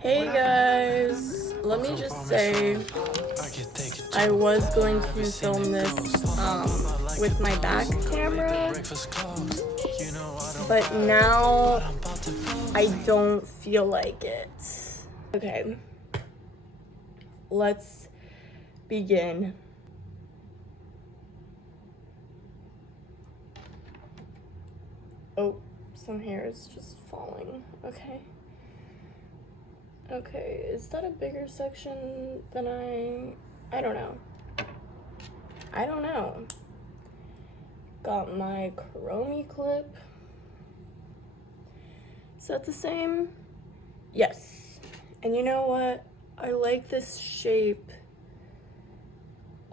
Hey guys, let me just say, I was going to film this with my back camera, but now I don't feel like it. Okay, let's begin. Oh, some hair is just falling. Okay, is that a bigger section than I don't know. Got my chromie clip. Is that the same? Yes. And you know what? I like this shape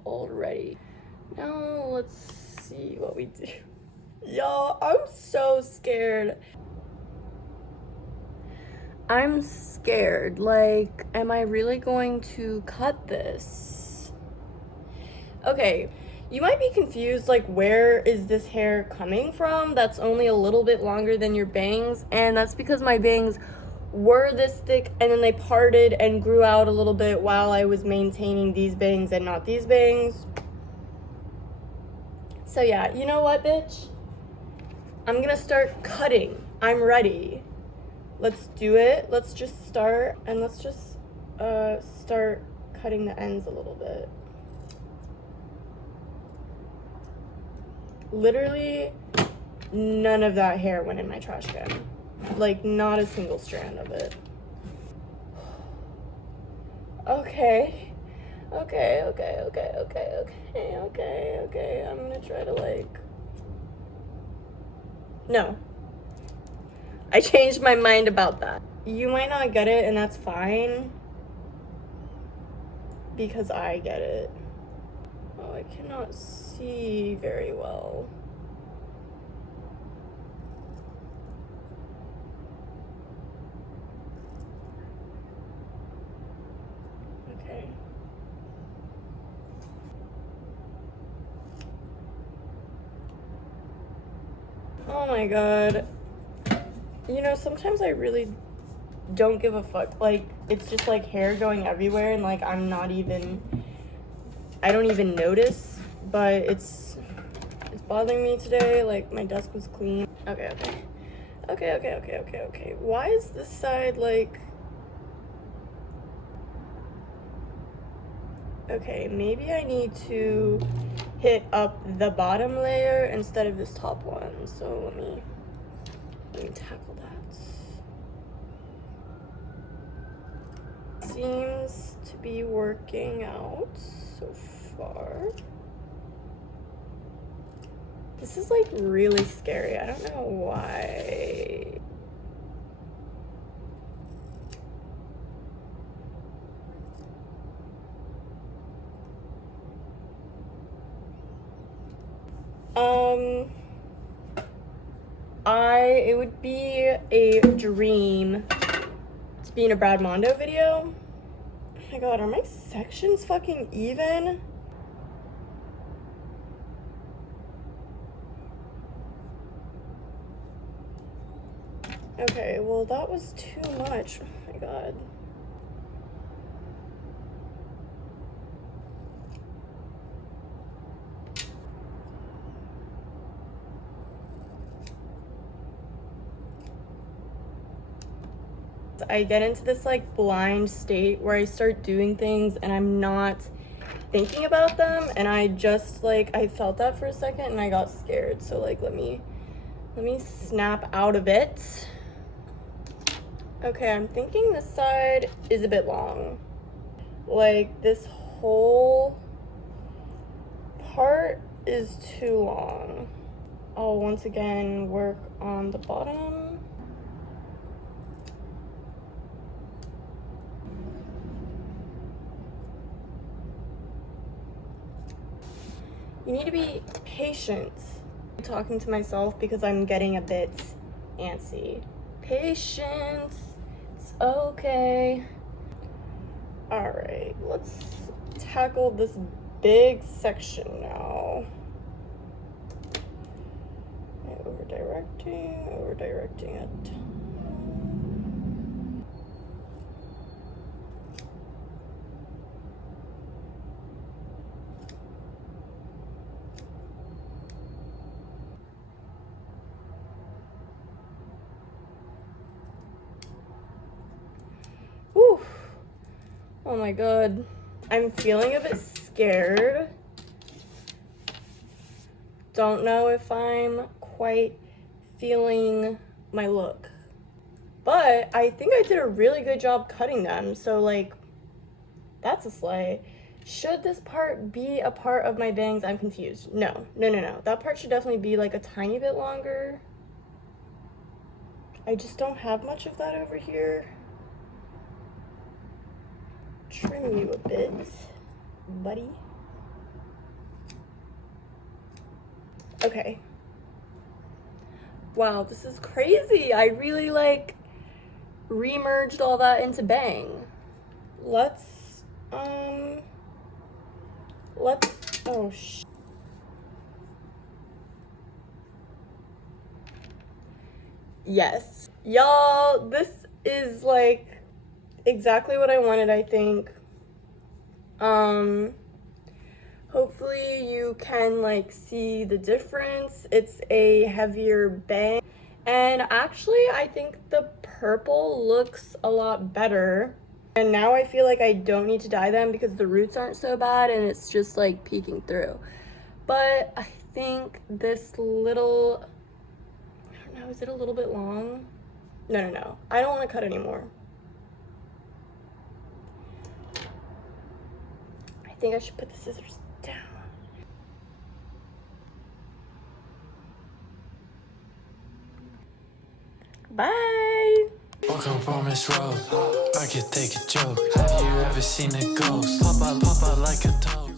already. Now let's see what we do. Y'all, I'm so scared. I'm scared. Like, am I really going to cut this? Okay, you might be confused, like, where is this hair coming from? That's only a little bit longer than your bangs, and that's because my bangs were this thick and then they parted and grew out a little bit while I was maintaining these bangs and not these bangs. So yeah, you know what, bitch? I'm gonna start cutting. I'm ready. Let's do it. Let's just start, and let's just start cutting the ends a little bit. Literally none of that hair went in my trash can. Like, not a single strand of it. Okay. I'm gonna try to, like... No. I changed my mind about that. You might not get it, and that's fine. Because I get it. Oh, I cannot see very well. Okay. Oh my god. You know, sometimes I really don't give a fuck. Like, it's just like hair going everywhere, and like I don't even notice, but it's bothering me today. Like, my desk was clean. Okay. Why is this side like... Okay, maybe I need to hit up the bottom layer instead of this top one. So let me tackle that. Seems to be working out so far. This is like really scary. I don't know why. It would be a dream to be in a Brad Mondo video. Oh my god, are my sections fucking even? Okay, well that was too much. Oh my god. I get into this like blind state where I start doing things and I'm not thinking about them, and I just like, I felt that for a second and I got scared. So like, let me snap out of it. Okay, I'm thinking this side is a bit long. Like, this whole part is too long. I'll once again work on the bottom. You need to be patient. I'm talking to myself because I'm getting a bit antsy. Patience. It's okay. All right, let's tackle this big section now. Over-directing it. Oh my god. I'm feeling a bit scared. Don't know if I'm quite feeling my look. But I think I did a really good job cutting them. So like, that's a slay. Should this part be a part of my bangs? I'm confused. No. That part should definitely be like a tiny bit longer. I just don't have much of that over here. Trim you a bit, buddy. Okay. Wow, this is crazy. I really like re-merged all that into bang. Let's, oh yes. Y'all, this is like exactly what I wanted, I think. Hopefully you can like see the difference. It's a heavier bang. And actually, I think the purple looks a lot better. And now I feel like I don't need to dye them because the roots aren't so bad and it's just like peeking through. But I think this little, I don't know, is it a little bit long? No. I don't want to cut anymore. I think I should put the scissors down. Bye. Walk on Promise Road, I could take a joke. Have you ever seen a ghost? Pop up